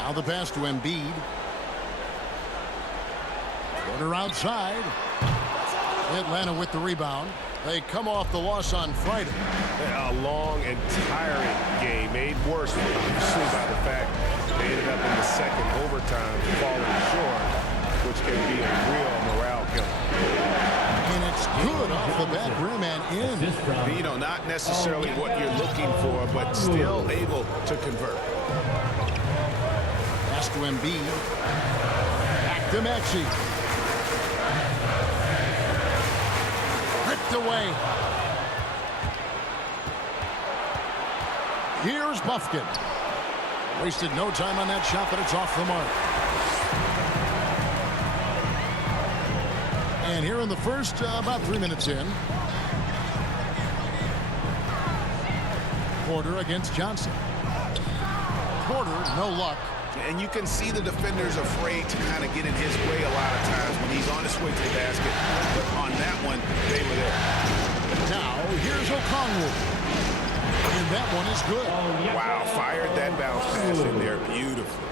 Now the pass to Embiid. Porter outside. Atlanta with the rebound. They come off the loss on Friday. A long and tiring game made worse by the fact they ended up in the second overtime falling short, which can be a real morale killer. And it's good off the back rim and in. You know, not necessarily what you're looking for, but still able to convert. Pass to Embiid. Back to Maxey. Ripped away. Here's Bufkin. Wasted no time on that shot, but it's off the mark. And here in the first, about 3 minutes in. Porter against Johnson. Porter, no luck. And you can see the defenders afraid to kind of get in his way a lot of times when he's on his way to the basket. But on that one, they were there. Now, here's Okongwu. And that one is good. Wow, fired that bounce pass in there beautifully.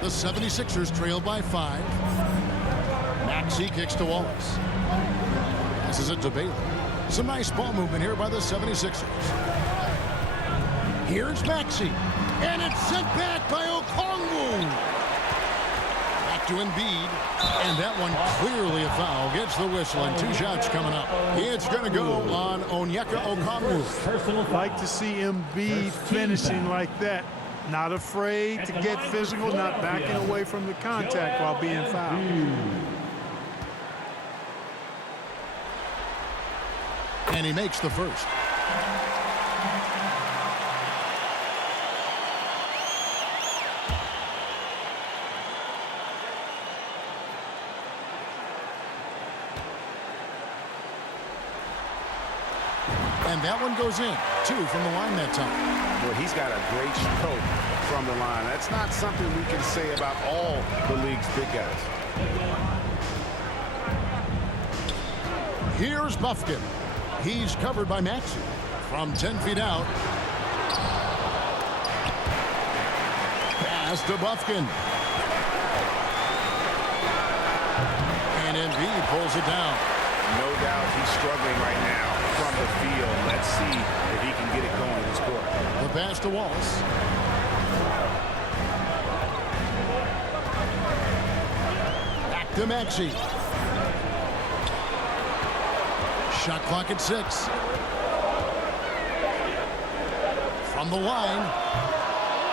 The 76ers trail by 5. Maxey kicks to Wallace. Passes it to Baylor. Some nice ball movement here by the 76ers. Here's Maxey. And it's sent back by Okongwu. Back to Embiid. And that one clearly a foul. Gets the whistle and 2 shots coming up. It's going to go on Onyeka Okongwu. Like to see Embiid finishing like that. Not afraid to get physical, not backing away from the contact while being fouled. And he makes the first. And that one goes in. 2 from the line that time. Well, he's got a great stroke from the line. That's not something we can say about all the league's big guys. Here's Bufkin. He's covered by Maxey from 10 feet out. Pass to Bufkin. And Embiid pulls it down. No doubt he's struggling right now from the field. Let's see if he can get it going in this quarter. The pass to Wallace. Back to Maxey. Shot clock at 6. From the line,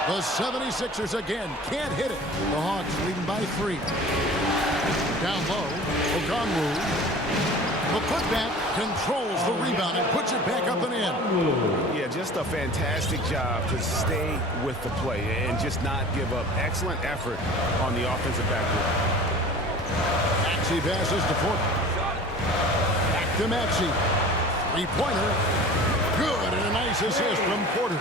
the 76ers again can't hit it. The Hawks leading by 3. Down low, Okongwu. The putback controls the rebound and puts it back up and in. Yeah, just a fantastic job to stay with the play and just not give up. Excellent effort on the offensive backboard. Maxey passes to Porter. Back to Maxey. 3-pointer. Good, and a nice assist from Porter.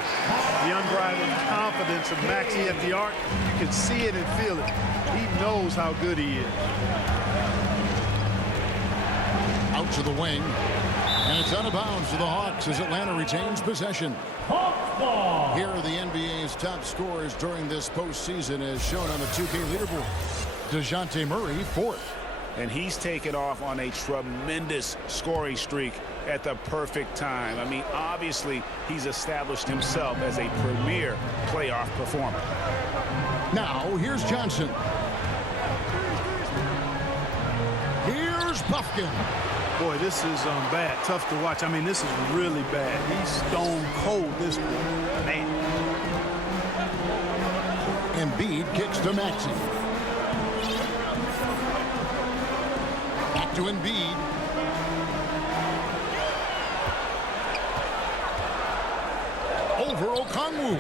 The unbridled confidence of Maxey at the arc, you can see it and feel it. He knows how good he is. Out to the wing. And it's out of bounds to the Hawks as Atlanta retains possession. Here are the NBA's top scorers during this postseason as shown on the 2K leaderboard. DeJounte Murray, 4th. And he's taken off on a tremendous scoring streak at the perfect time. I mean, obviously, he's established himself as a premier playoff performer. Now, here's Johnson. Here's Bufkin. Boy, this is bad. Tough to watch. I mean, this is really bad. He's stone cold, this one. Man. Embiid kicks to Maxey. Back to Embiid. Over Okongwu.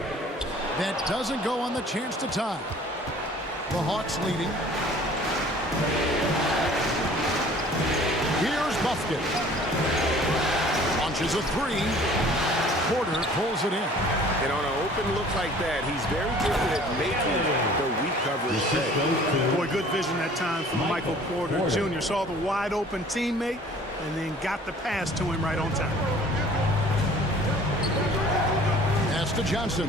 That doesn't go on the chance to tie. The Hawks leading. Here's Bufkin. Launches a 3. Porter pulls it in. And on an open look like that, he's very gifted at making the weak coverage pay. Boy, good vision that time from Michael Porter Jr. Saw the wide open teammate and then got the pass to him right on time. Pass to Johnson.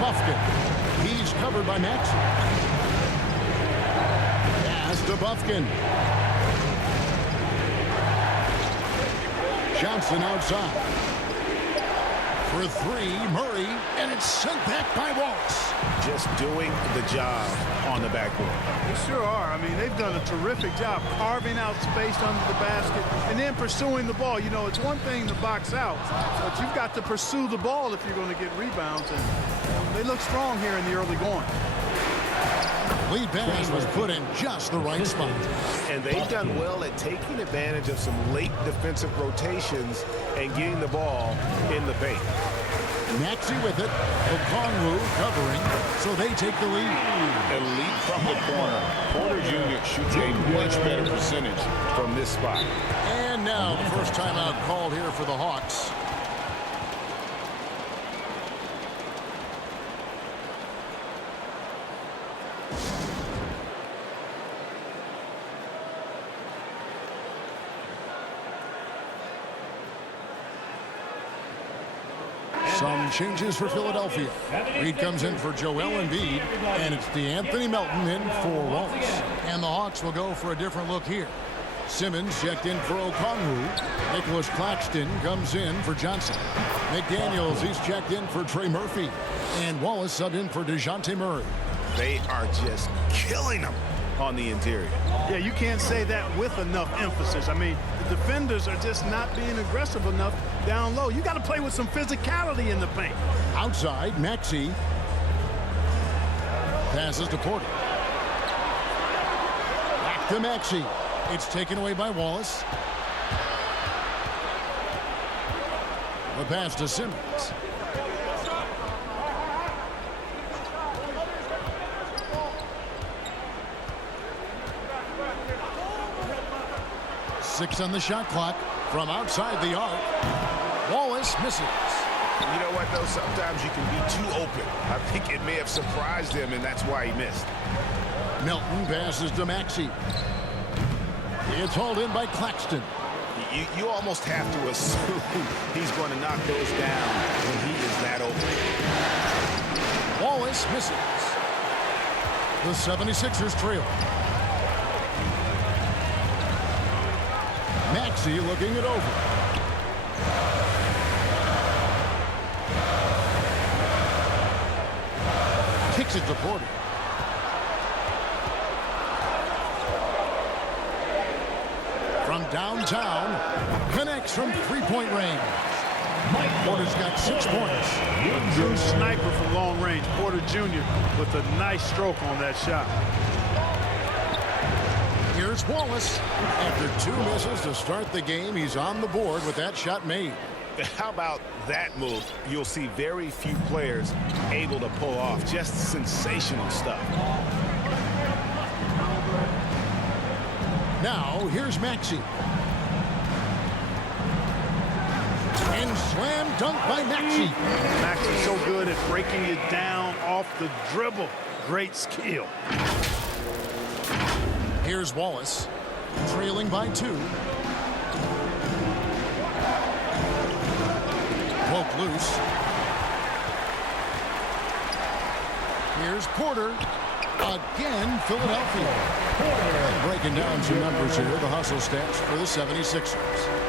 Bufkin. He's covered by Maxey. Pass to Bufkin. Johnson outside. For three, Murray, and it's sent back by Wallace. Just doing the job on the backboard. They sure are. I mean, they've done a terrific job carving out space under the basket and then pursuing the ball. You know, it's one thing to box out, but you've got to pursue the ball if you're going to get rebounds. And they look strong here in the early going. Lead pass was put in just the right spot. And they've done well at taking advantage of some late defensive rotations and getting the ball in the paint. Maxey with it. Okongwu covering, so they take the lead. Elite from the corner. Porter Jr. shoots a much better percentage from this spot. And now the first timeout called here for the Hawks. Some changes for Philadelphia. Reed comes in for Joel Embiid, and it's DeAnthony Melton in for Wallace. And the Hawks will go for a different look here. Simmons checked in for Okongwu. Nicholas Claxton comes in for Johnson. McDaniels, he's checked in for Trey Murphy. And Wallace subbed in for DeJounte Murray. They are just killing them on the interior. Yeah, you can't say that with enough emphasis. I mean, the defenders are just not being aggressive enough down low. You got to play with some physicality in the paint. Outside, Maxey. Passes to Porter. Back to Maxey. It's taken away by Wallace. The pass to Simmons. Six on the shot clock from outside the arc. Wallace misses. You know what, though? Sometimes you can be too open. I think it may have surprised him, and that's why he missed. Melton passes to Maxey. It's hauled in by Claxton. You almost have to assume he's going to knock those down when he is that open. Wallace misses. The 76ers trail. Maxey looking it over. Kicks it to Porter. From downtown, connects from three-point range. Porter's got 6 points. A true sniper from long range. Porter Jr. with a nice stroke on that shot. Here's Wallace. After 2 misses to start the game, he's on the board with that shot made. How about that move? You'll see very few players able to pull off. Just sensational stuff. Now, here's Maxey. And slam dunk by Maxey. Maxey's so good at breaking it down off the dribble. Great skill. Here's Wallace, trailing by 2. Broke loose. Here's Porter. Again, Philadelphia. And breaking down some numbers here, the hustle stats for the 76ers.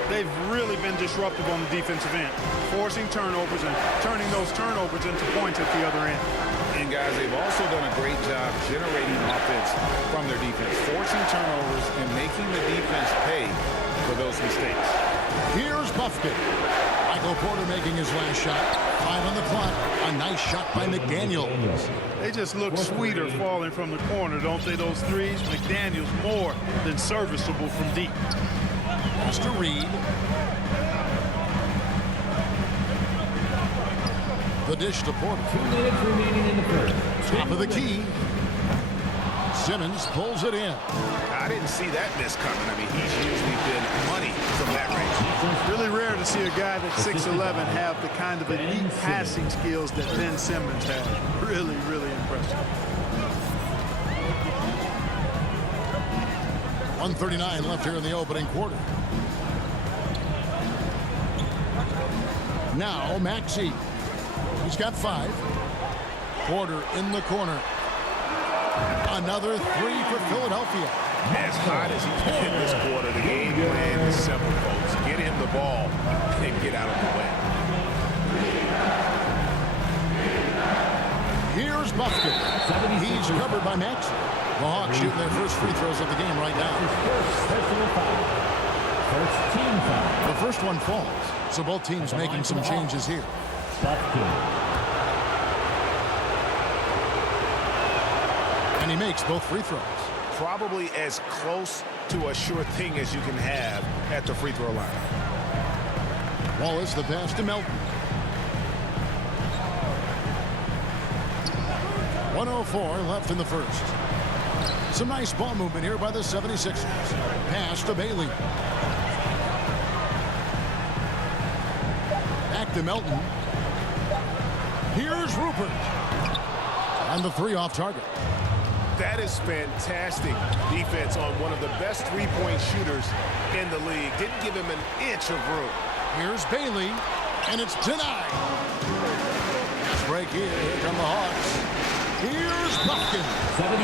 They've really been disruptive on the defensive end, forcing turnovers and turning those turnovers into points at the other end. And guys, they've also done a great job generating offense from their defense, forcing turnovers and making the defense pay for those mistakes. Here's Bufkin. Michael Porter making his last shot. 5 on the clock. A nice shot by McDaniels. They just look sweeter falling from the corner, don't they, those threes? McDaniels more than serviceable from deep. Pass to Reed. The dish to Porter. 2 minutes remaining in the first. Top of the key. Simmons pulls it in. I didn't see that miss coming. I mean, he's usually been money from that range. Really rare to see a guy that's 6'11" have the kind of elite passing skills that Ben Simmons has. Really, really impressive. 1:39 left here in the opening quarter. Now Maxey. He's got 5. Porter in the corner. Another three for Philadelphia. As hot as he's been this quarter, the game plan is simple, folks. Get him the ball and get out of the way. Here's Buffkin. He's covered by Max. The Hawks shooting their first free throws of the game right now. First team foul. The first one falls, so both teams making some changes here. And he makes both free throws. Probably as close to a sure thing as you can have at the free throw line. Wallace the pass to Melton. 1:04 left in the first. Some nice ball movement here by the 76ers. Pass to Bailey. Back to Melton. Here's Rupert. And the three off target. That is fantastic defense on one of the best three-point shooters in the league. Didn't give him an inch of room. Here's Bailey, and it's denied. Fast break here. Here come the Hawks. Here's Buffkin.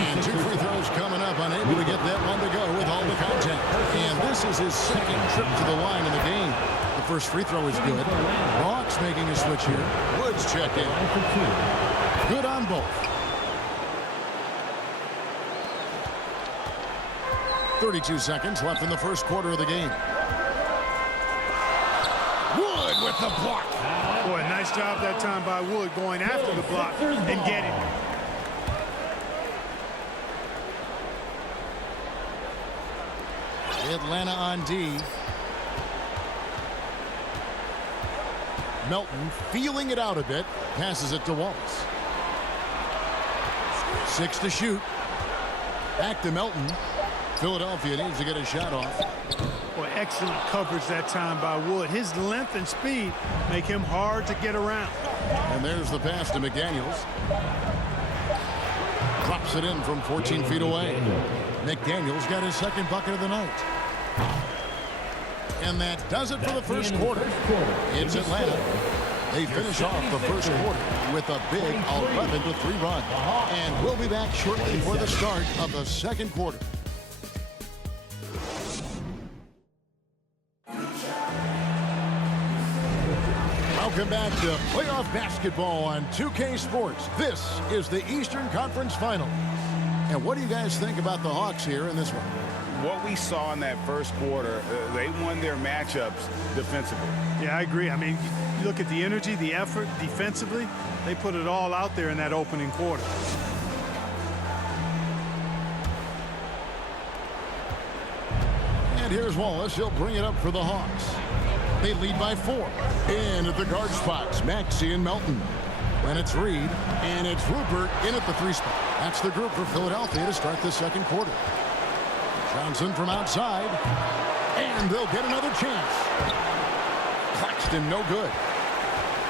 And two free throws coming up. Unable to get that one to go with all the contact. And this is his second trip to the line in the game. The first free throw is good. Hawks making a switch here. Woods check in. Good on both. 32 seconds left in the first quarter of the game. Wood with the block. Boy, nice job that time by Wood going after the block and getting it. Atlanta on D. Melton feeling it out a bit. Passes it to Wallace. 6 to shoot. Back to Melton. Philadelphia needs to get a shot off. Boy, excellent coverage that time by Wood. His length and speed make him hard to get around. And there's the pass to McDaniels. Drops it in from 14 feet away. McDaniels got his second bucket of the night. And that does it for the first quarter. It's Atlanta. They finish off the first quarter with a big 11-3 run. And we'll be back shortly for the start of the second quarter. Welcome back to playoff basketball on 2K Sports. This is the Eastern Conference Finals. And what do you guys think about the Hawks here in this one? What we saw in that first quarter, they won their matchups defensively. Yeah, I agree. I mean, you look at the energy, the effort defensively, they put it all out there in that opening quarter. And here's Wallace. He'll bring it up for the Hawks. They lead by 4. In at the guard spots, Maxey and Melton. Then it's Reed, and it's Rupert in at the 3 spot. That's the group for Philadelphia to start the second quarter. Johnson from outside, and they'll get another chance. Claxton, no good.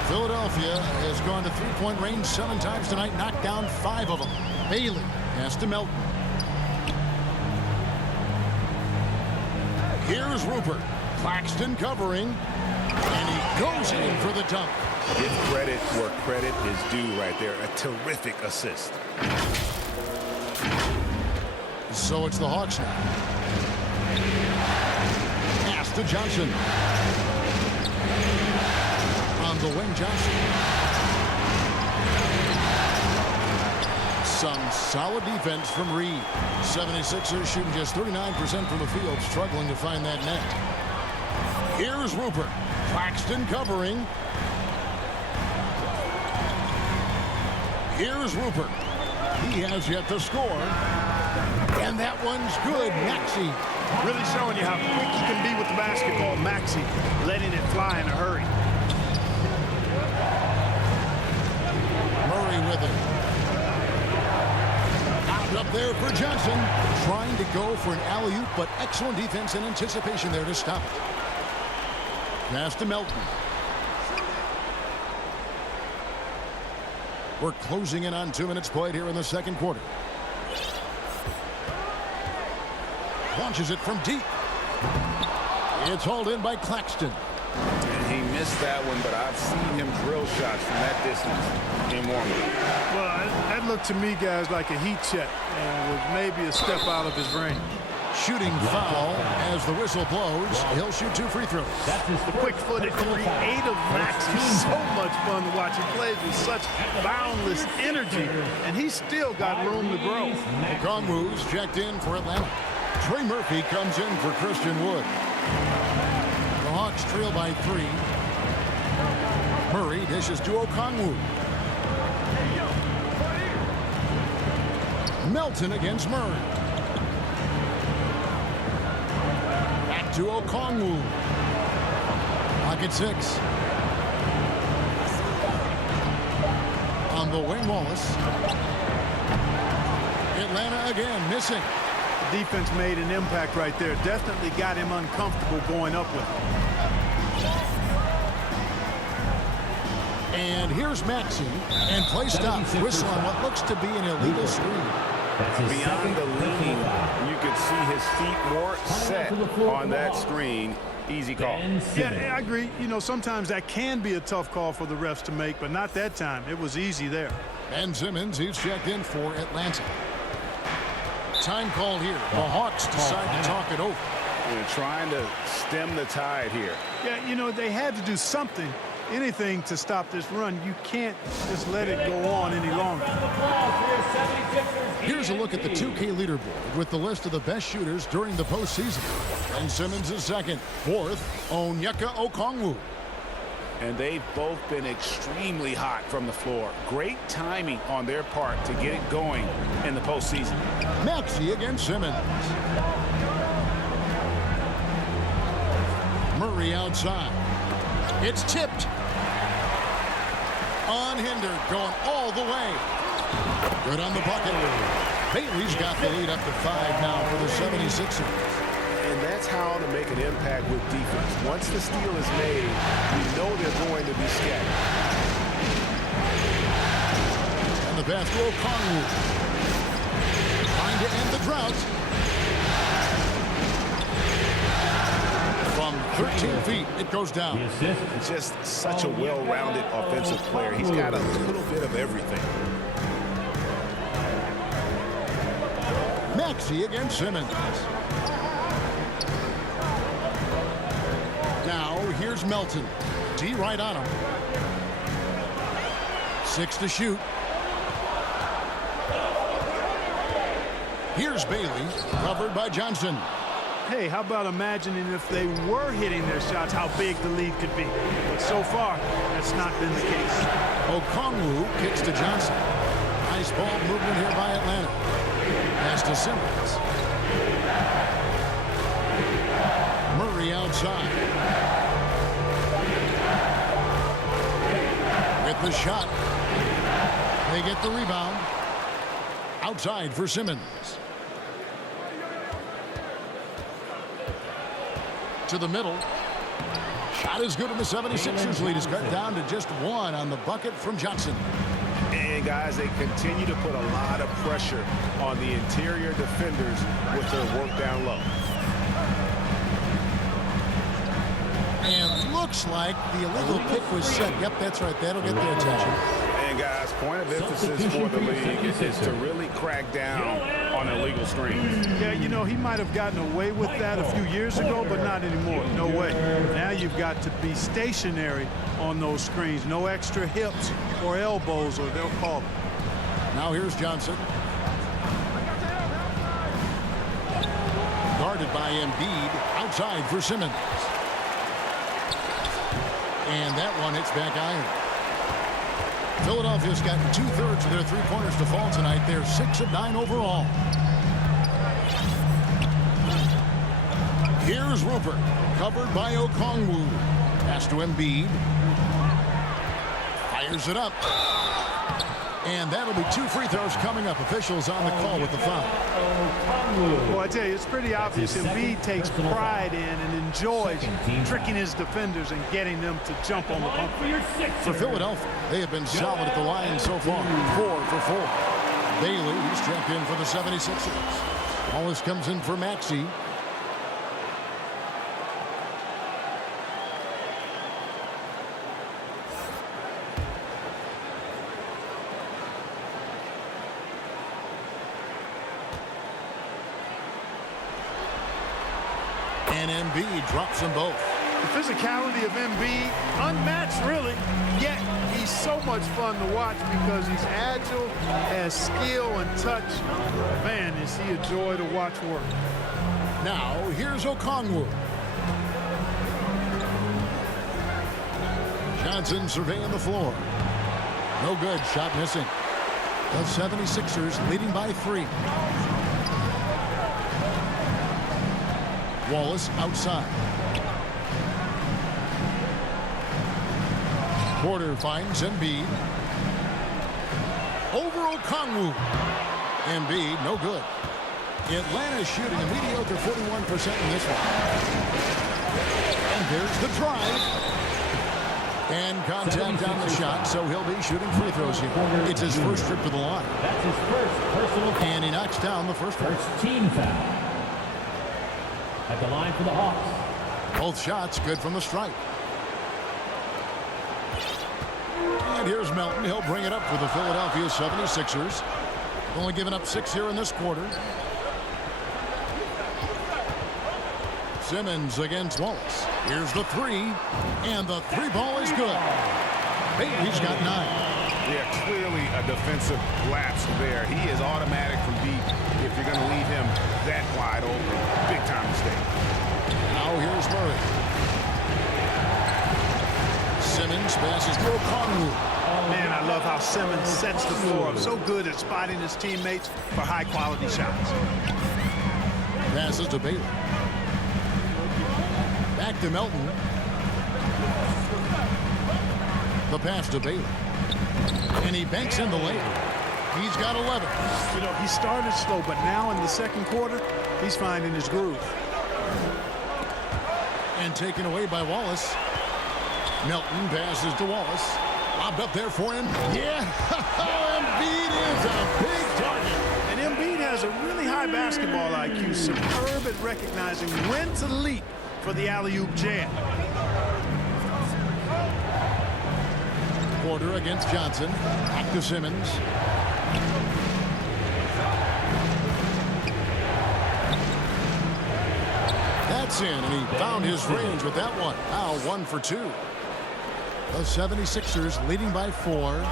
Philadelphia has gone to three-point range 7 times tonight, knocked down 5 of them. Bailey has to Melton. Here's Rupert. Claxton covering, and he goes in for the dunk. Give credit where credit is due right there. A terrific assist. So it's the Hawks now. Pass to Johnson. On the wing, Johnson. Some solid defense from Reed. 76ers shooting just 39% from the field, struggling to find that net. Here's Rupert. Claxton covering. Here's Rupert. He has yet to score. And that one's good. Maxey. Really showing you how quick you can be with the basketball. Maxey letting it fly in a hurry. Murray with it. Out up there for Johnson. Trying to go for an alley-oop, but excellent defense and anticipation there to stop it. Pass to Melton. We're closing in on 2 minutes played here in the second quarter. Launches it from deep. It's hauled in by Claxton. And he missed that one, but I've seen him drill shots from that distance in warm-up. Well, that looked to me, guys, like a heat check and was maybe a step out of his range. Shooting foul as the whistle blows. He'll shoot 2 free throws. That's his The quick-footed, creative Max is so much fun to watch. He plays with such boundless energy, and he's still got room to grow. Okongwu's checked in for Atlanta. Trey Murphy comes in for Christian Wood. The Hawks trail by 3. Murray dishes to Okongwu. Melton against Murray. Back to Okongwu. Pocket 6. On the wing, Wallace. Atlanta again missing. Defense made an impact right there. Definitely got him uncomfortable going up with him. And here's Maxey. And play stops. Whistle on what looks to be an illegal screen. That's his Beyond second the leaning, personal foul. you could see his feet more set on that screen. Easy call. Ben Simmons. Yeah, I agree. You know, sometimes that can be a tough call for the refs to make, but not that time. It was easy there. Ben Simmons, he's checked in for Atlanta. Time call here. The Hawks decide to talk it over. They're trying to stem the tide here. Yeah, you know, they had to do something, anything to stop this run. You can't just let it go on any longer. Here's a look at the 2K leaderboard with the list of the best shooters during the postseason. Ben Simmons is second. Fourth, Onyeka Okongwu. And they've both been extremely hot from the floor. Great timing on their part to get it going in the postseason. Maxey against Simmons. Murray outside. It's tipped. Unhindered, going all the way. Good on the bucket. Bailey's got the lead up to 5 now for the 76ers. And that's how to make an impact with defense. Once the steal is made, you know they're going to be scattered. And the pass to Okongwu. Trying to end the drought. From 13 feet, it goes The down. assist. Just such a well-rounded offensive player. He's got a little bit of everything. Maxey against Simmons. Now, here's Melton. D right on him. 6 to shoot. Here's Bailey, covered by Johnson. Hey, how about imagining if they were hitting their shots, how big the lead could be. But so far, that's not been the case. Okongwu kicks to Johnson. Nice ball movement here by Atlanta. Pass to Simmons. Murray outside. With the shot. They get the rebound. Outside for Simmons. To the middle. Shot is good, and the 76ers lead is cut down to just 1 on the bucket from Johnson. And, guys, they continue to put a lot of pressure on the interior defenders with their work down low. And looks like the illegal pick was set. Yep, that's right. That'll get their attention. And, guys, point of emphasis for the league is to really crack down on illegal screens. Yeah, you know, he might have gotten away with that a few years ago, but not anymore. No way. Now you've got to be stationary on those screens. No extra hips or elbows, or they'll call it. Now here's Johnson. Guarded by Embiid. Outside for Simmons. And that one hits back iron. Philadelphia's gotten 2/3 of their three-pointers to fall tonight. They're 6 of 9 overall. Here's Rupert, covered by Okongwu. Pass to Embiid. Fires it up. And that'll be 2 free throws coming up. Officials on the call with the foul. Well, I tell you, it's pretty obvious. Embiid takes pride in and enjoys tricking his defenders and getting them to jump on the pump. For Philadelphia, they have been solid at the line so far. 4 for 4. Bailey, he's checked in for the 76ers. Wallace comes in for Maxey. And Embiid drops them both. The physicality of Embiid, unmatched really, yet he's so much fun to watch because he's agile, has skill and touch. Man, is he a joy to watch work. Now, here's Okongwu. Johnson surveying the floor. No good, shot missing. The 76ers leading by 3. Wallace outside. Porter finds Embiid. Over Okongwu. Embiid, no good. Atlanta shooting a mediocre 41% in this one. And there's the drive. And contact on the shot, so he'll be shooting free throws here. It's his first trip to the line. That's his first personal foul. And he knocks down the first one. First team foul. At the line for the Hawks. Both shots good from the stripe. And here's Melton. He'll bring it up for the Philadelphia 76ers. Only giving up 6 here in this quarter. Simmons against Wallace. Here's the 3. And the 3 ball is good. Bailey's got 9. Yeah, clearly a defensive lapse there. He is automatic from deep if you're going to leave him that wide open. Big time mistake. Now here's Murray. Simmons passes to Okongwu. Man, I love how Simmons sets the floor up. So good at spotting his teammates for high-quality shots. Passes to Bailey. Back to Melton. The pass to Bailey. And he banks in the layup. He's got 11. You know, he started slow, but now in the second quarter, he's finding his groove. And taken away by Wallace. Melton passes to Wallace. Lobbed up there for him. Yeah, Embiid is a big target. And Embiid has a really high basketball IQ, superb at recognizing when to leap for the alley-oop jam. Porter against Johnson. Back to Simmons. That's in, and he found his range with that one. Now 1 for 2. The 76ers leading by 4.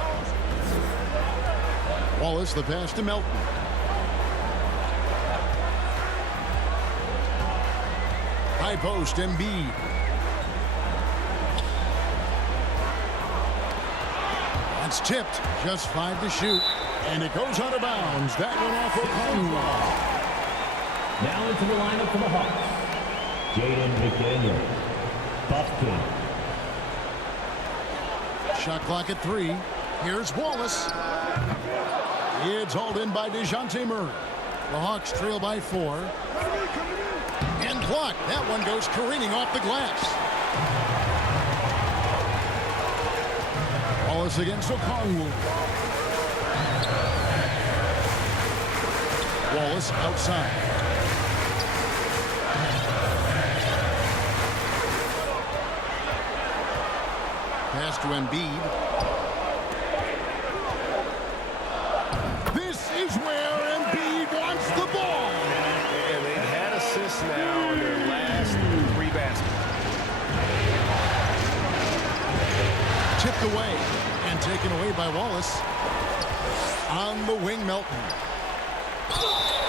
Wallace, the pass to Melton. High post, Embiid. That's tipped. Just 5 to shoot. And it goes out of bounds. That one off Okongwu. Now into the lineup for the Hawks. Jaden McDaniel. Buffkin. Shot clock at 3. Here's Wallace. It's hauled in by DeJounte Murray. The Hawks trail by 4. And blocked. That one goes careening off the glass. Wallace against Okongwu. Wallace outside. Pass to Embiid. This is where Embiid wants the ball. And they've had assists now in their last 3 baskets. Tipped away and taken away by Wallace. On the wing, Melton.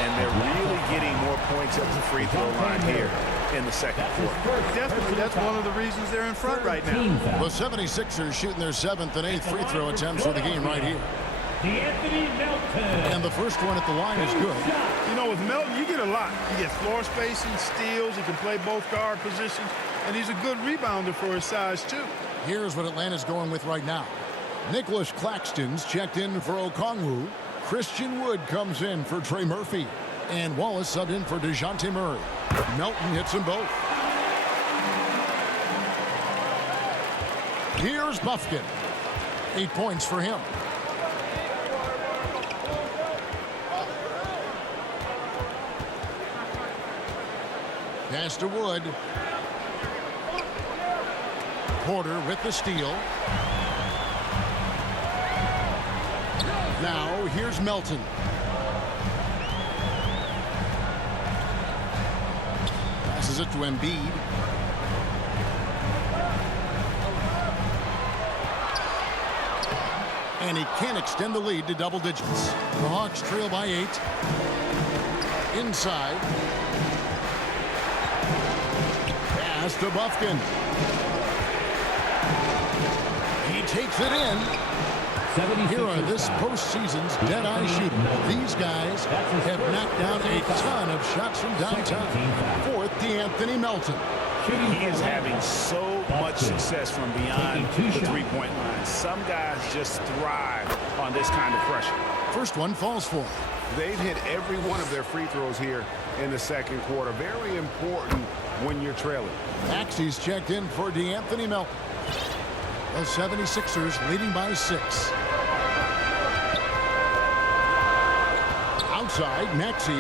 And they're really getting more points at the free throw line here in the second quarter. Definitely, that's one of the reasons they're in front right now. Team foul. The 76ers shooting their 7th and 8th free throw attempts for the game right here. D'Anthony Melton. And the first one at the line is good. You know, with Melton, you get a lot. You get floor spacing, steals. He can play both guard positions. And he's a good rebounder for his size, too. Here's what Atlanta's going with right now. Nicholas Claxton's checked in for Okongwu. Christian Wood comes in for Trey Murphy. And Wallace subbed in for DeJounte Murray. Melton hits them both. Here's Buffkin. 8 points for him. Pass to Wood. Porter with the steal. Now here's Melton. Passes it to Embiid. And he can't extend the lead to double digits. The Hawks trail by 8. Inside. Pass to Bufkin. He takes it in. Here are this postseason's dead-eye shooters. These guys have knocked down a ton of shots from downtown. Fourth, De'Anthony Melton. He is having so much success from beyond the three-point line. Some guys just thrive on this kind of pressure. First one falls for. They've hit every one of their free throws here in the second quarter. Very important when you're trailing. Maxey's checked in for De'Anthony Melton. The 76ers leading by 6. Outside, Maxey.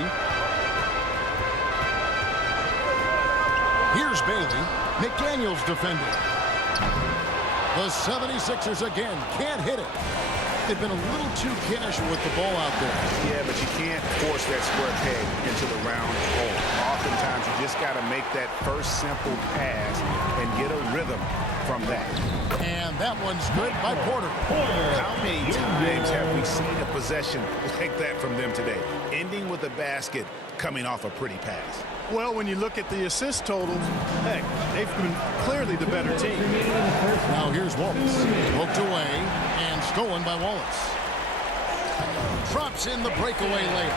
Here's Bailey. McDaniels defending. The 76ers again can't hit it. They've been a little too casual with the ball out there. Yeah, but you can't force that square peg into the round hole. Oftentimes, you just got to make that first simple pass and get a rhythm from that. And that one's good by Porter. How many times have we seen a possession like that from them today? Ending with a basket, coming off a pretty pass. Well, when you look at the assist totals, heck, they've been clearly the better team. Now here's Wallace. Poked away and stolen by Wallace. Drops in the breakaway layup.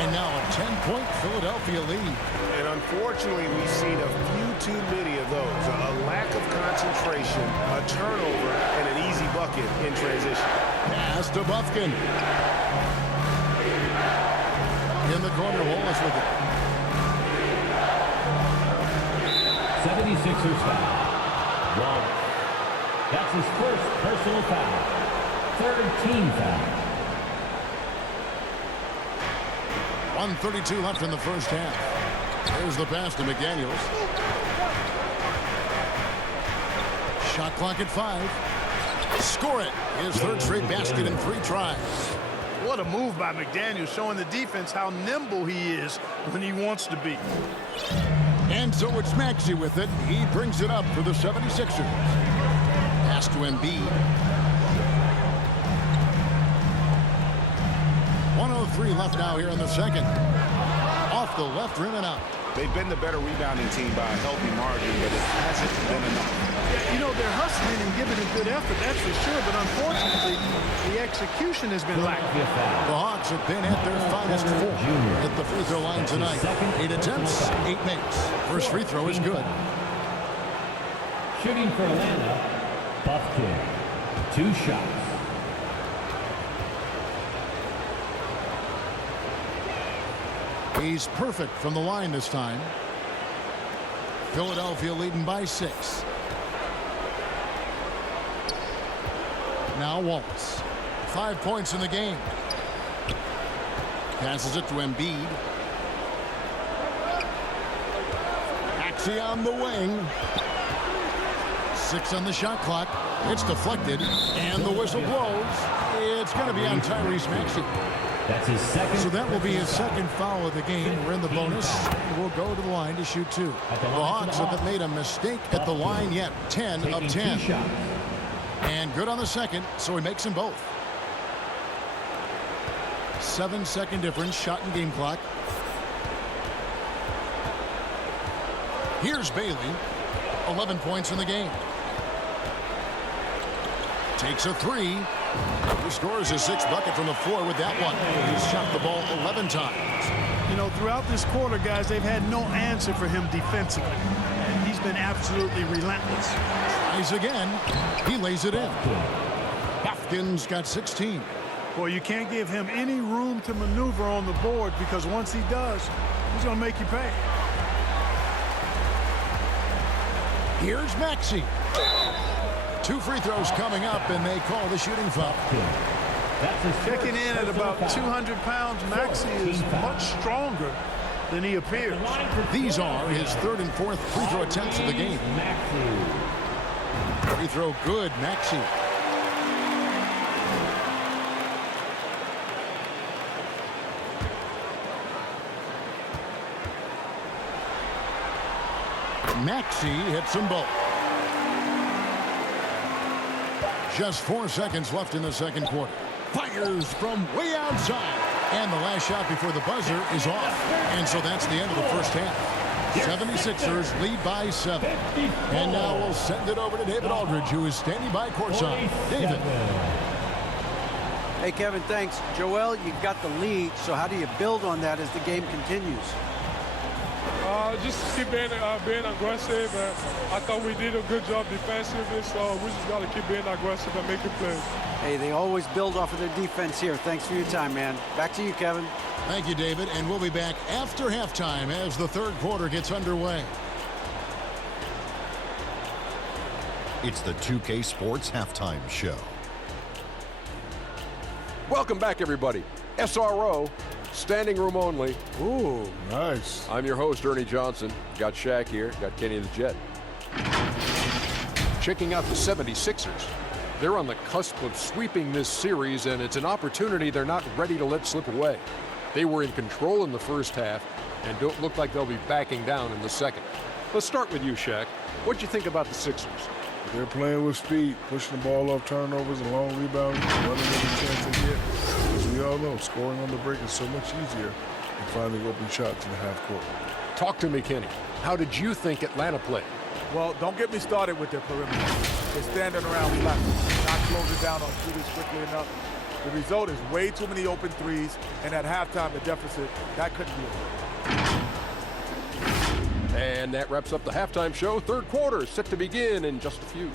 And now a 10-point Philadelphia lead. And unfortunately, we've seen a few too many of those. A lack of concentration, a turnover, and an easy bucket in transition. Pass to Bufkin. In the corner, Wallace with it. 76ers foul. Wallace. That's his first personal foul. Third team foul. 1:32 left in the first half. There's the pass to McDaniels. Shot clock at 5. Score it. His third straight basket in 3 tries. What a move by McDaniels, showing the defense how nimble he is when he wants to be. And so it's Maxey with it. He brings it up for the 76ers. Pass to Embiid. 1:03 left now here in the second. Off the left rim and out. They've been the better rebounding team by a healthy margin, but it hasn't been enough. You know, they're hustling and giving a good effort, that's for sure, but unfortunately, the execution has been lacking. The Hawks have been at their finest 4 at the free throw line tonight. 8 attempts, 8 makes. First free throw is good. Shooting for Atlanta, Bufkin. 2 shots. He's perfect from the line this time. Philadelphia leading by 6. Now Wallace. 5 points in the game. Passes it to Embiid. Maxey on the wing. 6 on the shot clock. It's deflected, and the whistle blows. It's going to be on Tyrese Maxey. That's his second. So that will be his second foul of the game. We're in the bonus. We'll go to the line to shoot 2. The Hawks haven't made a mistake at the line yet. 10 of 10. And good on the second, so he makes them both. 7-second difference, shot and game clock. Here's Bailey. 11 points in the game. Takes a 3. He scores his 6th bucket from the floor with that one. He's shot the ball 11 times. You know, throughout this quarter, guys, they've had no answer for him defensively. And he's been absolutely relentless. Tries again. He lays it in. Bufkin's got 16. Well, you can't give him any room to maneuver on the board because once he does, he's going to make you pay. Here's Maxey. 2 free throws coming up, and they call the shooting foul. Checking in at about 200 pounds, Maxey is much stronger than he appears. These are his 3rd and 4th free throw attempts of the game. Free throw good, Maxey. Maxey hits them both. Just 4 seconds left in the second quarter. Fires from way outside. And the last shot before the buzzer is off. And so that's the end of the first half. 76ers lead by 7. And now we'll send it over to David Aldridge, who is standing by courtside. David. Hey, Kevin, thanks. Joel, you've got the lead, so how do you build on that as the game continues? Just keep being aggressive. I thought we did a good job defensively, so we just got to keep being aggressive and making plays. Hey, they always build off of their defense here. Thanks for your time, man. Back to you, Kevin. Thank you, David. And we'll be back after halftime as the third quarter gets underway. It's the 2K Sports Halftime Show. Welcome back, everybody. SRO, standing room only. Ooh, nice. I'm your host, Ernie Johnson. Got Shaq here, got Kenny the Jet. Checking out the 76ers. They're on the cusp of sweeping this series, and it's an opportunity they're not ready to let slip away. They were in control in the first half and don't look like they'll be backing down in the second. Let's start with you, Shaq. What'd you think about the Sixers? They're playing with speed, pushing the ball off turnovers and long rebounds, running every chance they get. As we all know, scoring on the break is so much easier than finding open shots in the half court. Talk to me, Kenny. How did you think Atlanta played? Well, don't get me started with their perimeter. They're standing around flat, not closing down on shooters quickly enough. The result is way too many open threes, and at halftime, the deficit, that couldn't be it. And that wraps up the halftime show. Third quarter is set to begin in just a few.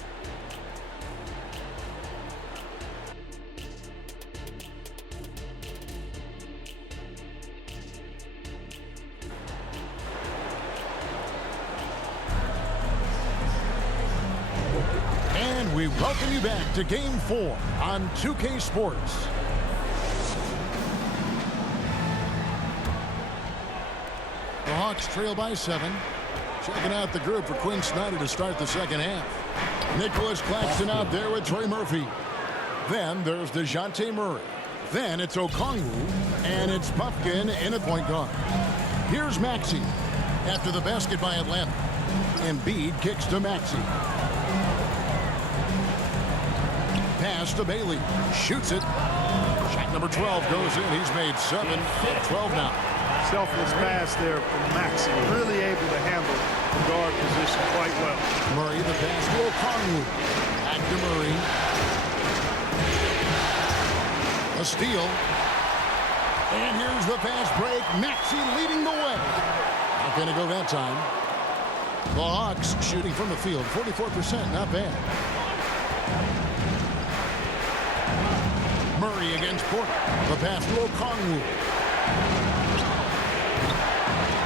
And we welcome you back to Game 4 on 2K Sports. The Hawks trail by 7. Checking out the group for Quinn Snyder to start the second half. Nicholas Claxton out there with Trey Murphy. Then there's DeJounte Murray. Then it's Okongwu. And it's Puffkin in at point guard. Here's Maxey after the basket by Atlanta. Embiid kicks to Maxey. Pass to Bailey. Shoots it. Shot number 12 goes in. He's made 7 of 12 now. Selfless pass there from Maxey. Really able to handle the guard position quite well. Murray, the pass to Okongwu. Back to Murray. A steal. And here's the fast break. Maxey leading the way. Not going to go that time. The Hawks shooting from the field. 44%, not bad. Murray against Porter. The pass to Okongwu.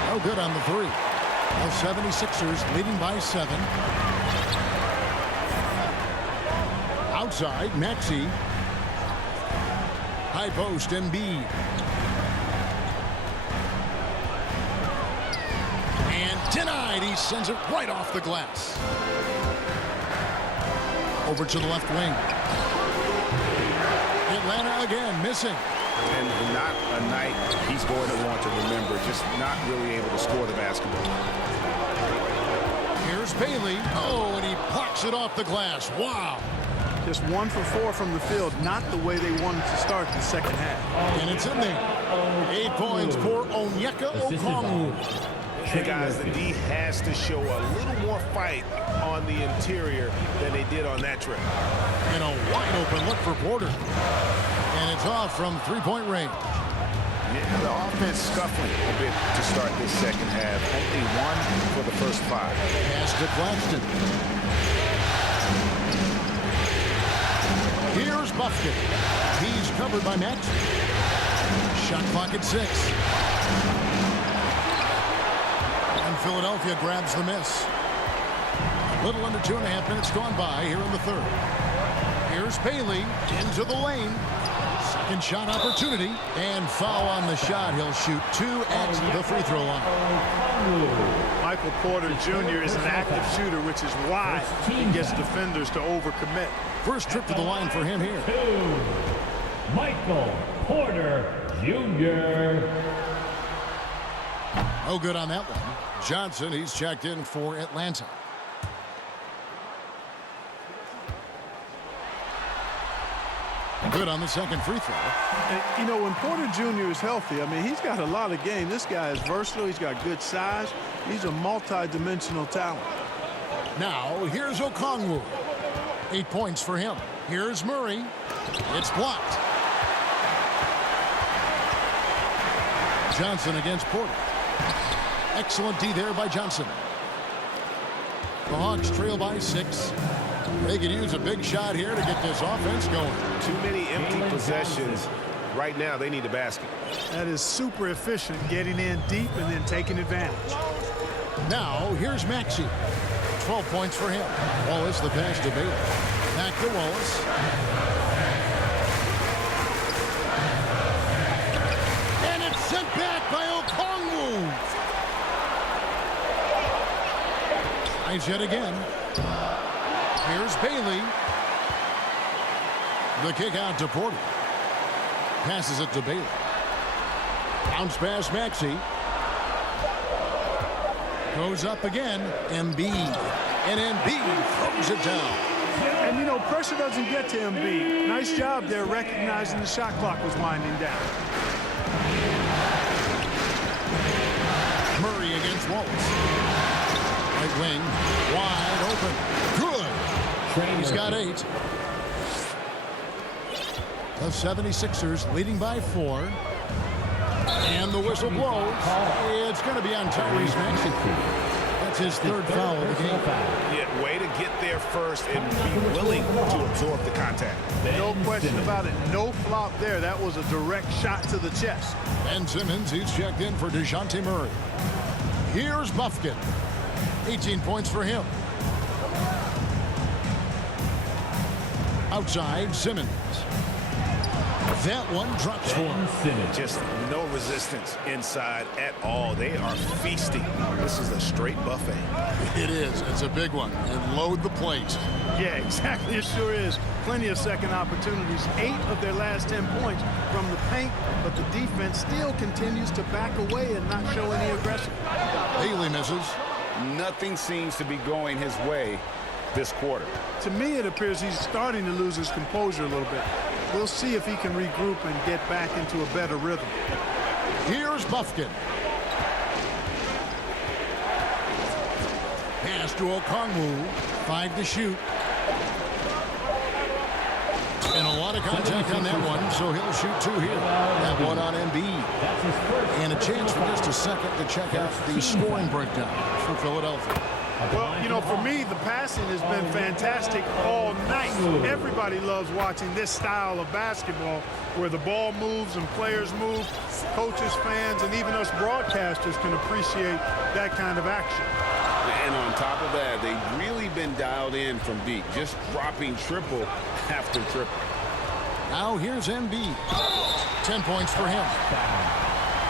No good on the three. The 76ers leading by 7. Outside, Maxey. High post, Embiid. And denied. He sends it right off the glass. Over to the left wing. Atlanta again missing. And not a night he's going to want to remember, just not really able to score the basketball. Here's Bailey. Oh, and he plucks it off the glass. Wow. Just 1 for 4 from the field. Not the way they wanted to start the second half. And it's in there. 8 points for Onyeka Okongwu. Hey guys, the D has to show a little more fight on the interior than they did on that trip. And a wide open look for Porter. And it's off from 3-point range. Yeah, the offense scuffling a bit to start this second half. Only 1 for the first 5. Pass to Claxton. Here's Buffkin. He's covered by Max. Shot clock at 6. And Philadelphia grabs the miss. A little under 2.5 minutes gone by here in the third. Here's Bailey into the lane. Second shot opportunity. And foul on the shot. He'll shoot 2 at the free throw line. Michael Porter Jr. is an active shooter, which is why he gets defenders to overcommit. First trip to the line for him here. 2, Michael Porter Jr. No good on that one. Johnson, he's checked in for Atlanta. Good on the second free throw. And, you know, when Porter Jr. is healthy, I mean, he's got a lot of game. This guy is versatile. He's got good size. He's a multi-dimensional talent. Now, here's Okongwu. 8 points for him. Here's Murray. It's blocked. Johnson against Porter. Excellent D there by Johnson. The Hawks trail by 6. They could use a big shot here to get this offense going. Too many empty possessions. Right now, they need a basket. That is super efficient, getting in deep and then taking advantage. Now, here's Maxey. 12 points for him. Wallace, the pass to Baylor. Back to Wallace. And it's sent back by Okongwu. Tries yet again. Here's Bailey. The kick out to Porter. Passes it to Bailey. Bounce pass Maxey. Goes up again. Embiid. And Embiid throws it down. And, you know, pressure doesn't get to Embiid. Nice job there recognizing the shot clock was winding down. Murray against Wallace. Right wing. Wide open. Good. He's got 8. The 76ers leading by 4. And the whistle blows. It's going to be on Tyrese Maxey. That's his 3rd foul of the game. Yeah, way to get there first and be willing to absorb the contact. No question about it. No flop there. That was a direct shot to the chest. Ben Simmons, he's checked in for DeJounte Murray. Here's Bufkin. 18 points for him. Outside, Simmons. That one drops for him. Just no resistance inside at all. They are feasting. This is a straight buffet. It is. It's a big one. And load the plate. Yeah, exactly. It sure is. Plenty of second opportunities. 8 of their last 10 points from the paint, but the defense still continues to back away and not show any aggression. Bailey misses. Nothing seems to be going his way this quarter. To me, it appears he's starting to lose his composure a little bit. We'll see if he can regroup and get back into a better rhythm. Here's Bufkin. Pass to Okongwu. 5 to shoot. And a lot of contact on that one, so he'll shoot 2 here. That one on Embiid. And a chance for just a second to check out the scoring breakdown for Philadelphia. Well, you know, for me, the passing has been fantastic all night. Everybody loves watching this style of basketball where the ball moves and players move. Coaches, fans, and even us broadcasters can appreciate that kind of action. And on top of that, they've really been dialed in from deep, just dropping triple after triple. Now here's Embiid. 10 points for him.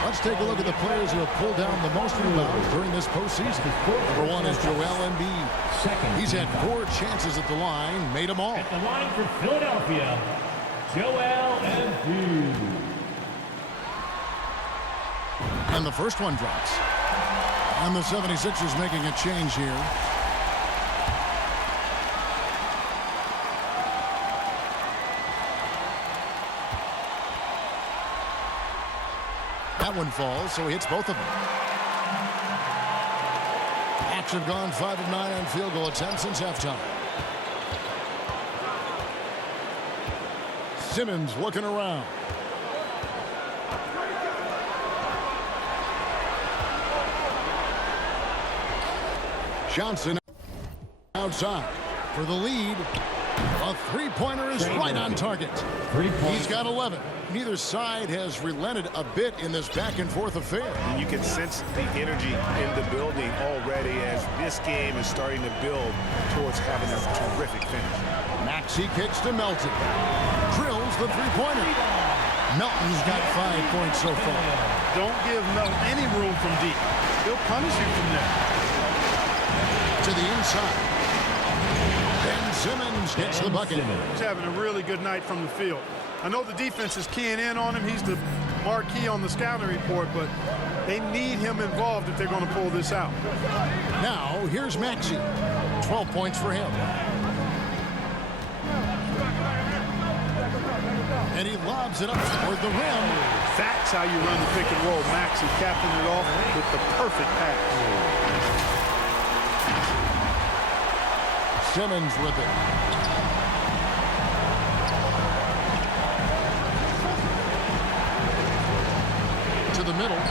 Let's take a look at the players who have pulled down the most rebounds during this postseason. Number 1 is Joel Embiid. He's had 4 chances at the line, made them all. At the line for Philadelphia, Joel Embiid. And the first one drops. And the 76ers making a change here. That one falls, so he hits both of them. Hawks have gone 5 of 9 on field goal attempts since halftime. Simmons looking around. Johnson outside for the lead. A three-pointer is right on target. He's got 11. Neither side has relented a bit in this back-and-forth affair. And you can sense the energy in the building already as this game is starting to build towards having a terrific finish. Maxey kicks to Melton. Drills the three-pointer. Melton's got 5 points so far. Don't give Melton any room from deep. He'll punish you from there. To the inside. Ben Simmons gets the bucket. He's having a really good night from the field. I know the defense is keying in on him. He's the marquee on the scouting report, but They need him involved if they're going to pull this out. Now, here's Maxey. 12 points for him. And he lobs it up toward the rim. That's how you run the pick and roll. Maxey capping it off with the perfect pass. Simmons with it. To the middle.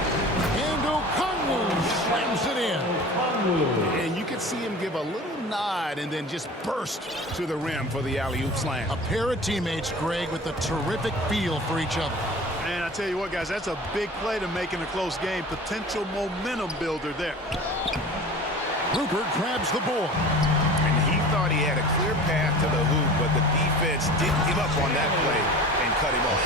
And Okongwu slams it in. And you can see him give a little nod and then just burst to the rim for the alley-oop slam. A pair of teammates, Greg, with a terrific feel for each other. And I tell you what, guys, that's a big play to make in a close game. Potential momentum builder there. Rupert grabs the board. And he thought he had a clear path to the hoop, but the defense didn't give up on that play and cut him off.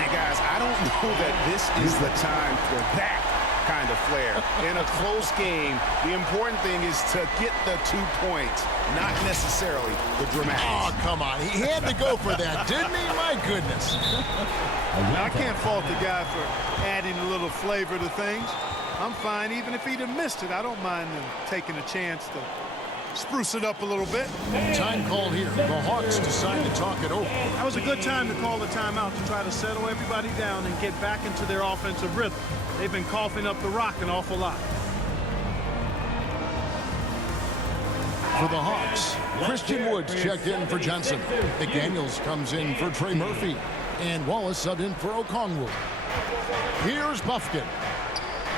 And guys, I don't know that this is the time for that kind of flair. In a close game, the important thing is to get the 2 points, not necessarily the dramatics. Oh, come on. He had to go for that, didn't he? My goodness. I can't fault the guy for adding a little flavor to things. I'm fine. Even if he'd have missed it, I don't mind them taking a chance to spruce it up a little bit. Time called here. The Hawks decide to talk it over. That was a good time to call the timeout to try to settle everybody down and get back into their offensive rhythm. They've been coughing up the rock an awful lot. For the Hawks, Christian Woods checked in for Johnson. McDaniels comes in for Trey Murphy. And Wallace subbed in for Okongwu. Here's Bufkin.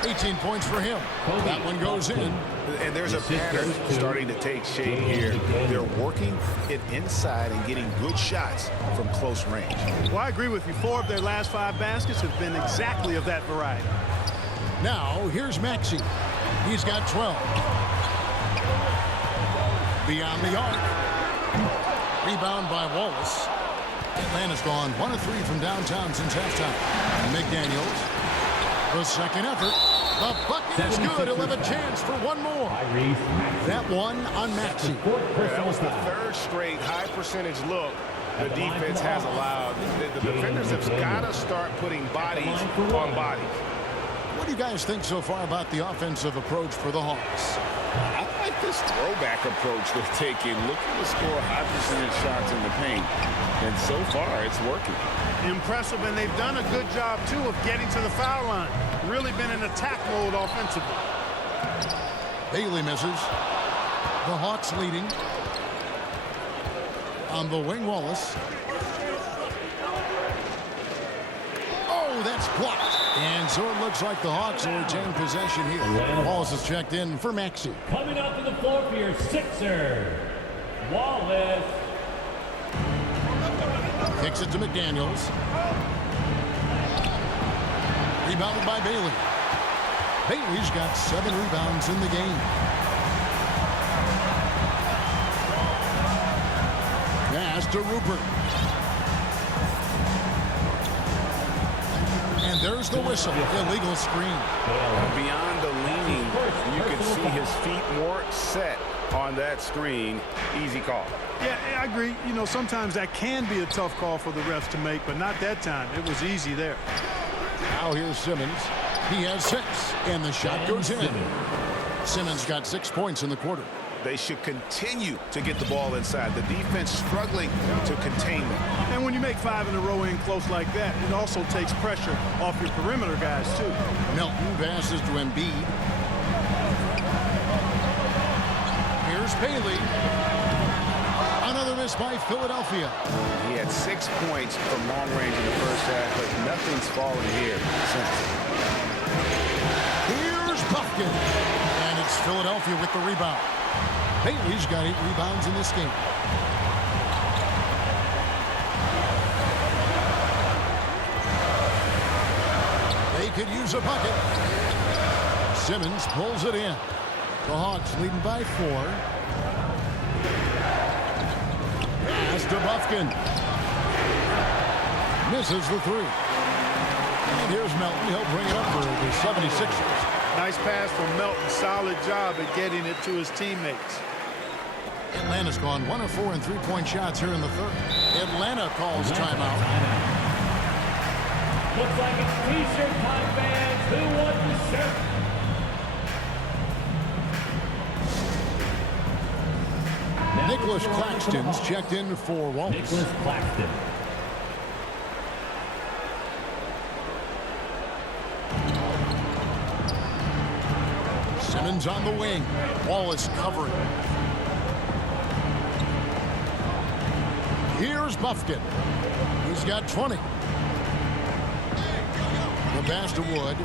18 points for him. That one goes in. And there's a pattern starting to take shape here. They're working it inside and getting good shots from close range. Well, I agree with you. 4 of their last 5 baskets have been exactly of that variety. Now, here's Maxey. He's got 12. Beyond the arc. Rebound by Wallace. Atlanta's gone 1 of 3 from downtown since halftime. McDaniels. The second effort. The bucket is good. He'll have a chance for one more. That one on Maxey. That was the 3rd straight high percentage look the defense has allowed. The defenders have got to start putting bodies on bodies. What do you guys think so far about the offensive approach for the Hawks? I like this throwback approach they're taking. Looking to score high percentage shots in the paint. And so far, it's working. Impressive, and they've done a good job, too, of getting to the foul line. Really been in attack mode offensively. Bailey misses. The Hawks leading. On the wing, Wallace. Oh, that's blocked. And so it looks like the Hawks will retain possession here. Wallace is checked in for Maxey. Coming out to the floor for your Sixer, Wallace. Kicks it to McDaniels. Rebounded by Bailey. Bailey's got 7 rebounds in the game. Pass to Rupert. And there's the whistle. Illegal screen. Beyond the leaning, you can see his feet more set on that screen. Easy call. Yeah, I agree. You know, sometimes that can be a tough call for the refs to make, but not that time. It was easy there. Now here's Simmons. He has 6, and the shot goes in. Simmons got 6 points in the quarter. They should continue to get the ball inside. The defense struggling to contain them. And when you make 5 in a row in close like that, it also takes pressure off your perimeter guys, too. Melton passes to Embiid. Here's Bailey. Another miss by Philadelphia. He had 6 points from long range in the first half, but nothing's fallen here since. Here's Bufkin. And it's Philadelphia with the rebound. Bailey's got 8 rebounds in this game. They could use a bucket. Simmons pulls it in. The Hawks leading by 4. Pass to Bufkin. Misses the 3. And here's Melton. He'll bring it up for the 76ers. Nice pass from Melton. Solid job at getting it to his teammates. Atlanta's gone 1 of 4 in 3-point shots here in the 3rd. Atlanta calls timeout. Looks like like it's t-shirt time, fans. Who wants the shirt? Nicholas Claxton's checked in for Wallace. Nicholas Claxton. Simmons on the wing. Wallace covering. Here's Buffkin. He's got 20. The pass to Wood.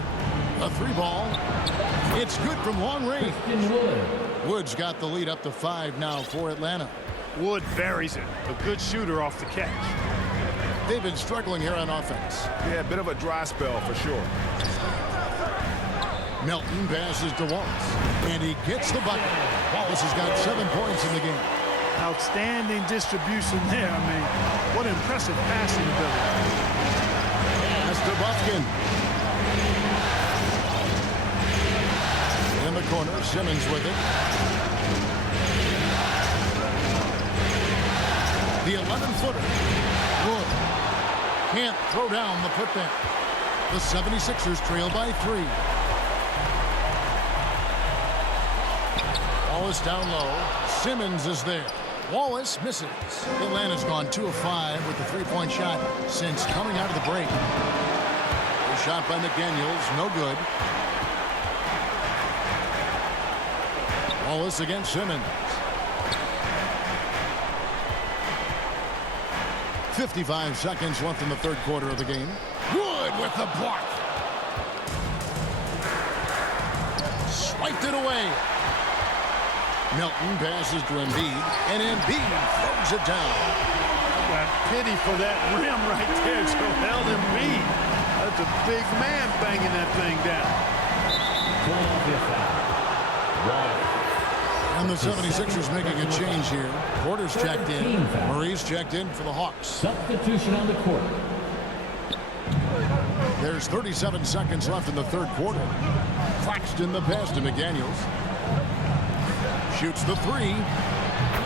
A 3-ball. It's good from long range. Wood's got the lead up to 5 now for Atlanta. Wood buries it. A good shooter off the catch. They've been struggling here on offense. Yeah, a bit of a dry spell for sure. Melton passes to Wallace. And he gets the bucket. Wallace has got 7 points in the game. Outstanding distribution there. I mean, what impressive passing ability. Pass to Buffkin. In the corner, Simmons with it. The 11-footer. Wood can't throw down the putback. The 76ers trail by 3. Wallace down low. Simmons is there. Wallace misses. Atlanta's gone 2 of 5 with the 3-point shot since coming out of the break. The shot by McDaniels, no good. Wallace against Simmons. 55 seconds left in the third quarter of the game. Wood with the block. Swiped it away. Melton passes to Embiid, and Embiid throws it down. Got pity for that rim right there, Joel Embiid. That's a big man banging that thing down. And the 76ers making a change here. Porter's checked in. Murray's checked in for the Hawks. Substitution on the court. There's 37 seconds left in the third quarter. Claxton the pass to McDaniels. Shoots the 3.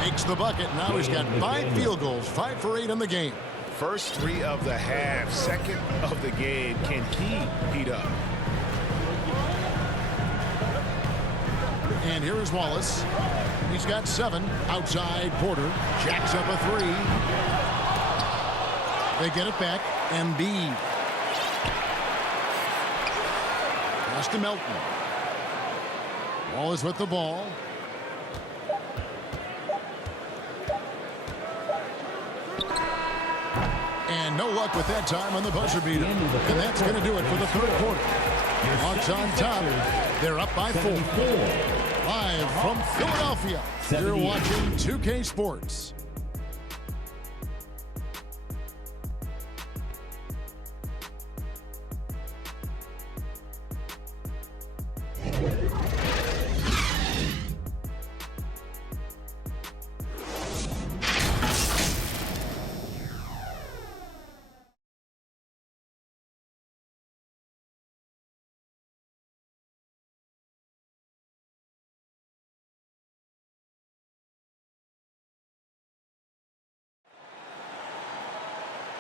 Makes the bucket. Now he's got 5 field goals. 5 for 8 in the game. First 3 of the half. Second of the game. Can he heat up? And here is Wallace. He's got 7. Outside Porter. Jacks up a 3. They get it back. Embiid. Pass to Melton. Wallace with the ball. And no luck with that time on the buzzer beater. And that's going to do it for the third quarter. Hawks on top. They're up by 4. Live from Philadelphia, you're watching 2K Sports.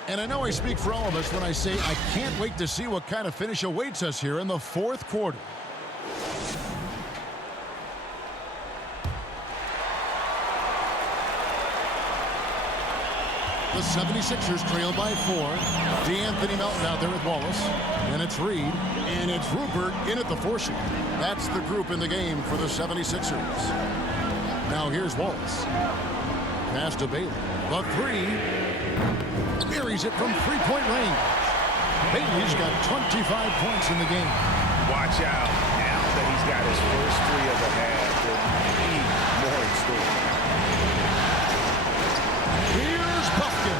And I know I speak for all of us when I say I can't wait to see what kind of finish awaits us here in the fourth quarter. The 76ers trail by 4. DeAnthony Melton out there with Wallace. And it's Reed. And it's Rupert in at the 4 shot. That's the group in the game for the 76ers. Now here's Wallace. Pass to Bailey. The 3. Buries it from 3-point range. Bailey's got 25 points in the game. Watch out. Now that he's got his first 3 of the half, there may be more in store. Here's Buffkin.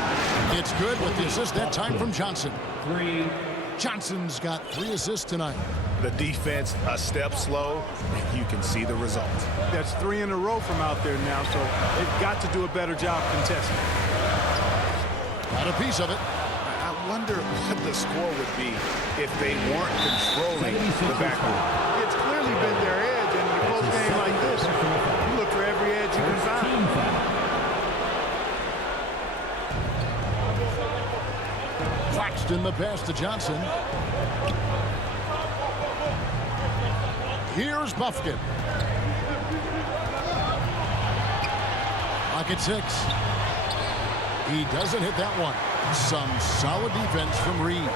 It's good with the assist that time from Johnson. 3. Johnson's got 3 assists tonight. The defense a step slow, and you can see the result. That's 3 in a row from out there now, so they've got to do a better job contesting. Got a piece of it. I wonder what the score would be if they weren't controlling the backcourt. It's clearly been their edge, and in a close game like this, you look for every edge you can find. Claxton the pass to Johnson. Here's Buffkin. Clock at 6. He doesn't hit that one. Some solid defense from Reed.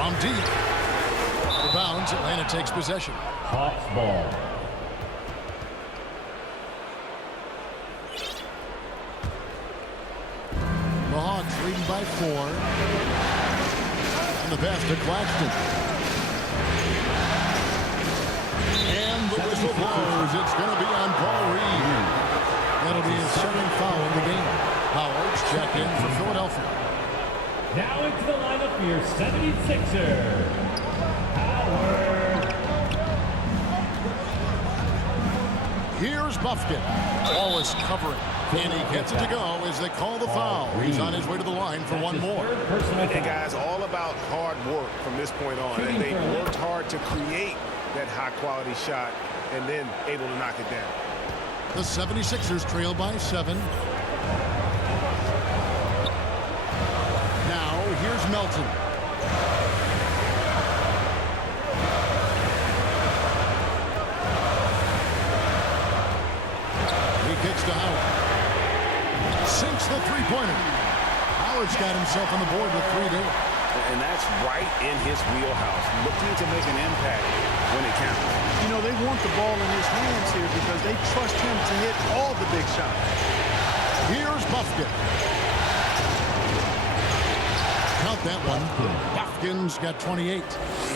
From deep. The bounds, Atlanta takes possession. Hawks ball. The Hawks leading by 4. And the pass to Claxton. And the whistle blows. It's going to be on Paul Reed. That'll be his second foul in the game. Howard's checked in for Philadelphia. Now into the lineup for your 76er, Howard. Here's Buffkin. Wallace covering. And he gets it to go as they call the foul. He's on his way to the line for one more. And guys, all about hard work from this point on. And they worked hard to create that high-quality shot and then able to knock it down. The 76ers trail by 7. Now, here's Melton. He kicks to Howard. Sinks the three-pointer. Howard's got himself on the board with 3 there. And that's right in his wheelhouse, looking to make an impact when it counts. You know, they want the ball in his hands here because they trust him to hit all the big shots. Here's Buffkin. Count that one. Buffkin's got 28.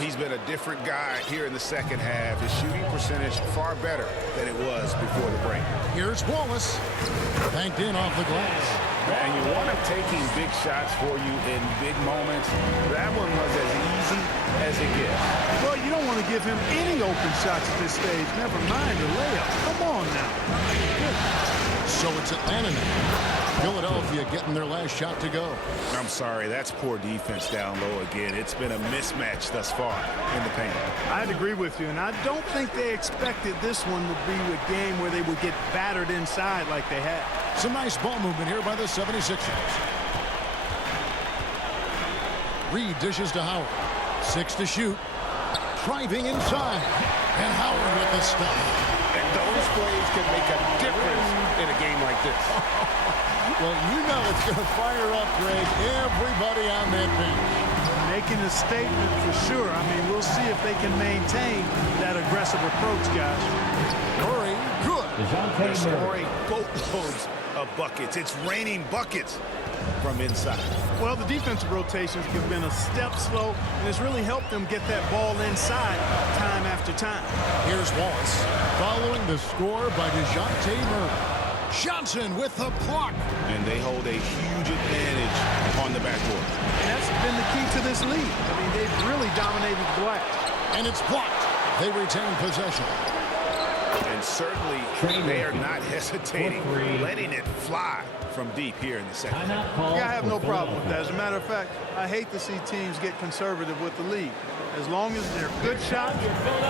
He's been a different guy here in the second half. His shooting percentage far better than it was before the break. Here's Wallace. Banked in off the glass. And you want him taking big shots for you in big moments. That one was as easy as it gets. Well, you don't want to give him any open shots at this stage. Never mind the layup. Come on now. So it's Atlanta now. Philadelphia getting their last shot to go. I'm sorry, that's poor defense down low again. It's been a mismatch thus far in the paint. I'd agree with you, and I don't think they expected this one to be a game where they would get battered inside like they had. Some nice ball movement here by the 76ers. Reed dishes to Howard. 6 to shoot. Driving inside. And Howard with the stuff. And those plays can make a difference in a game like this. Well, you know it's going to fire up, Greg, everybody on that bench. Making a statement for sure. I mean, we'll see if they can maintain that aggressive approach, guys. Murray, good. They're scoring boatloads of buckets. It's raining buckets from inside. Well, the defensive rotations have been a step slow, and it's really helped them get that ball inside time after time. Here's Wallace following the score by DeJounte Murray. Johnson with the block. And they hold a huge advantage on the backcourt. And that's been the key to this lead. I mean, they've really dominated the glass. And it's blocked. They retain possession. And certainly they are not hesitating, letting it fly from deep here in the second. Yeah, I have no problem with that. As a matter of fact, I hate to see teams get conservative with the lead. As long as they're good shots,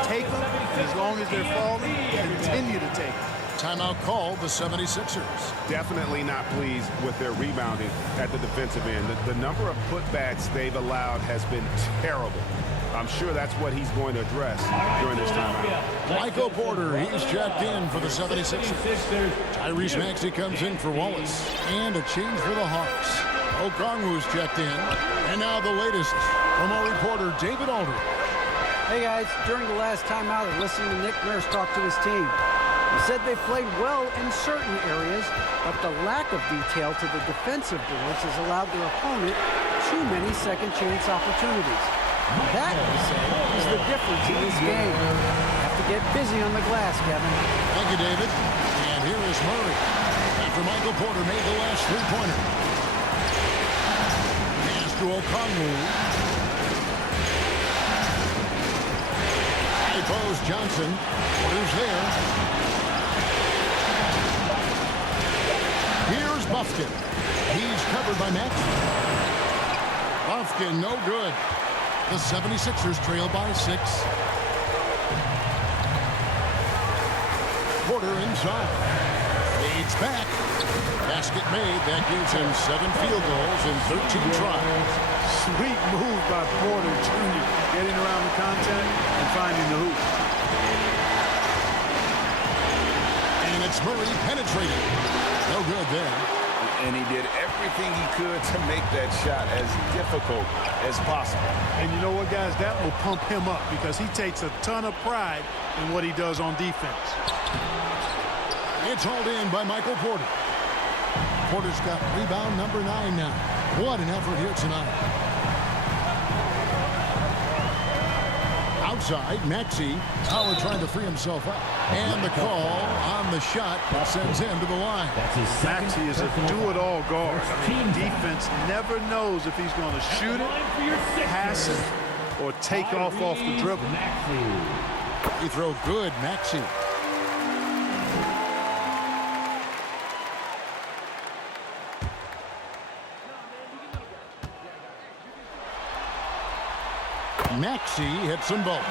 take them. And as long as they're falling, continue to take them. Timeout called the 76ers. Definitely not pleased with their rebounding at the defensive end. The number of putbacks they've allowed has been terrible. I'm sure that's what he's going to address during this timeout. Michael Porter, he's checked in for the 76ers. Tyrese Maxey comes in for Wallace. And a change for the Hawks. Okongwu's checked in. And now the latest from our reporter, David Aldridge. Hey, guys. During the last timeout, I listened to Nick Nurse talk to his team. He said they played well in certain areas, but the lack of detail to the defensive boards has allowed their opponent too many second-chance opportunities. That, he said, is the difference in this game. You have to get busy on the glass, Kevin. Thank you, David. And here is Murray. After Michael Porter made the last three-pointer. Pass to Okongwu. High post Johnson. Porter's there. Here's Buffkin. He's covered by Max. Buffkin, no good. The 76ers trail by 6. Porter inside. Fades back. Basket made. That gives him 7 field goals in 13 tries. Sweet move by Porter Jr. Getting around the contact and finding the hoop. And it's Murray penetrating. No good there. And he did everything he could to make that shot as difficult as possible. And you know what, guys? That will pump him up because he takes a ton of pride in what he does on defense. It's hauled in by Michael Porter. Porter's got rebound number 9 now. What an effort here tonight. Outside, Maxey. Howard trying to free himself up. And the call on the shot that sends him to the line. Maxey is a do-it-all guard. I mean, defense never knows if he's going to shoot it, pass it, or take off the dribble. He throw good, Maxey. Maxey hits them both.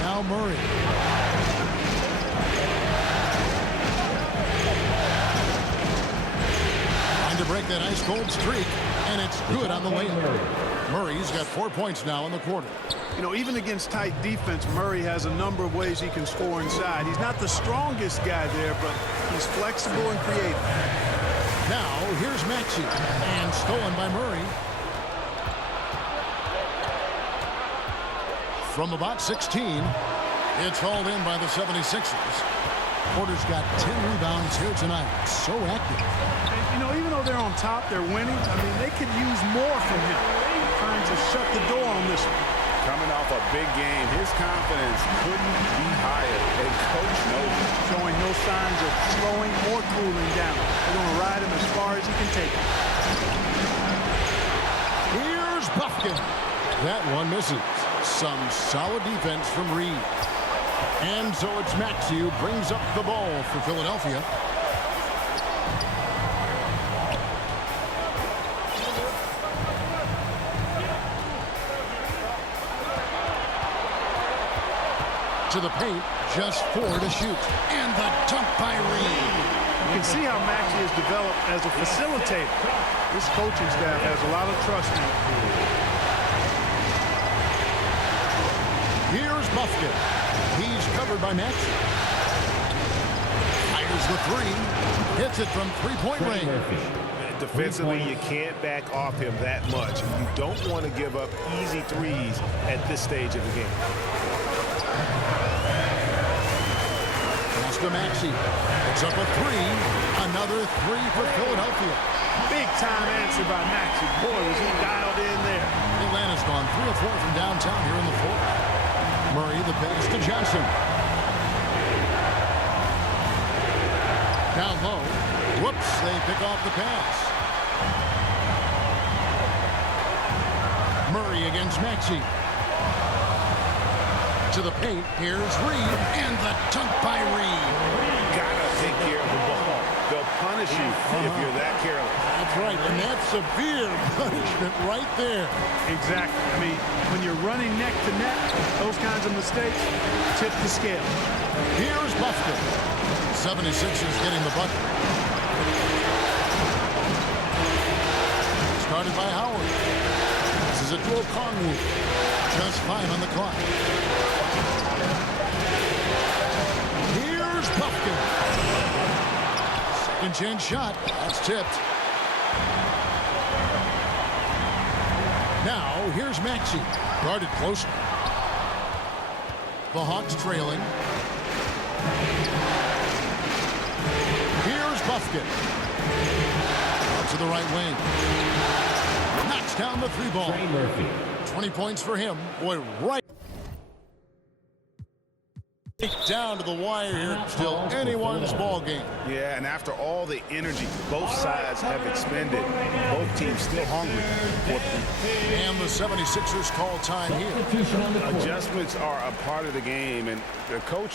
Now Murray. Trying to break that ice-cold streak, and it's good on the layup. Murray's got 4 points now in the quarter. You know, even against tight defense, Murray has a number of ways he can score inside. He's not the strongest guy there, but he's flexible and creative. Now, here's Maxey, and stolen by Murray. From about 16, it's hauled in by the 76ers. Porter's got 10 rebounds here tonight. So active. And, you know, even though they're on top, they're winning. I mean, they could use more from him. Trying to shut the door on this one. Coming off a big game, his confidence couldn't be higher, and Coach knows it. Showing no signs of slowing or cooling down. They're going to ride him as far as he can take him. Here's Buffkin. That one misses. Some solid defense from Reed. And so it's Maxey who brings up the ball for Philadelphia. To the paint, just 4 to shoot. And the dunk by Reed. You can see how Maxey has developed as a facilitator. This coaching staff has a lot of trust in him. Here's Buffkin. He's covered by Maxey. Fires the 3. Hits it from three-point range. Defensively, you can't back off him that much. And you don't want to give up easy threes at this stage of the game. Pass to Maxey. It's up a 3. Another 3 for Philadelphia. Big time answer by Maxey. Boy, was he dialed in there. Atlanta's gone 3 of 4 from downtown here in the fourth. Murray, the pass to Johnson. Down low. Whoops, they pick off the pass. Murray against Maxey. To the paint, here's Reed, and the dunk by Reed. Gotta take care of the ball. They'll punish you if you're that careless. That's right, and that's severe punishment right there. Exactly. I mean, when you're running neck to neck, those kinds of mistakes tip the scale. Here's Buffkin. 76ers getting the bucket. Started by Howard. This is a dual Kongwu. Just 5 on the clock. Here's Buffkin. Second chance shot. That's tipped. Now, here's Maxey. Guarded closer. The Hawks trailing. Here's Buffkin. Out to the right wing. Knocks down the 3-ball. 20 points for him. Boy, right down to the wire here. Still anyone's ball game. Yeah, and after all the energy both sides have expended, both teams still hungry. And the 76ers call time here. Adjustments are a part of the game, and the coach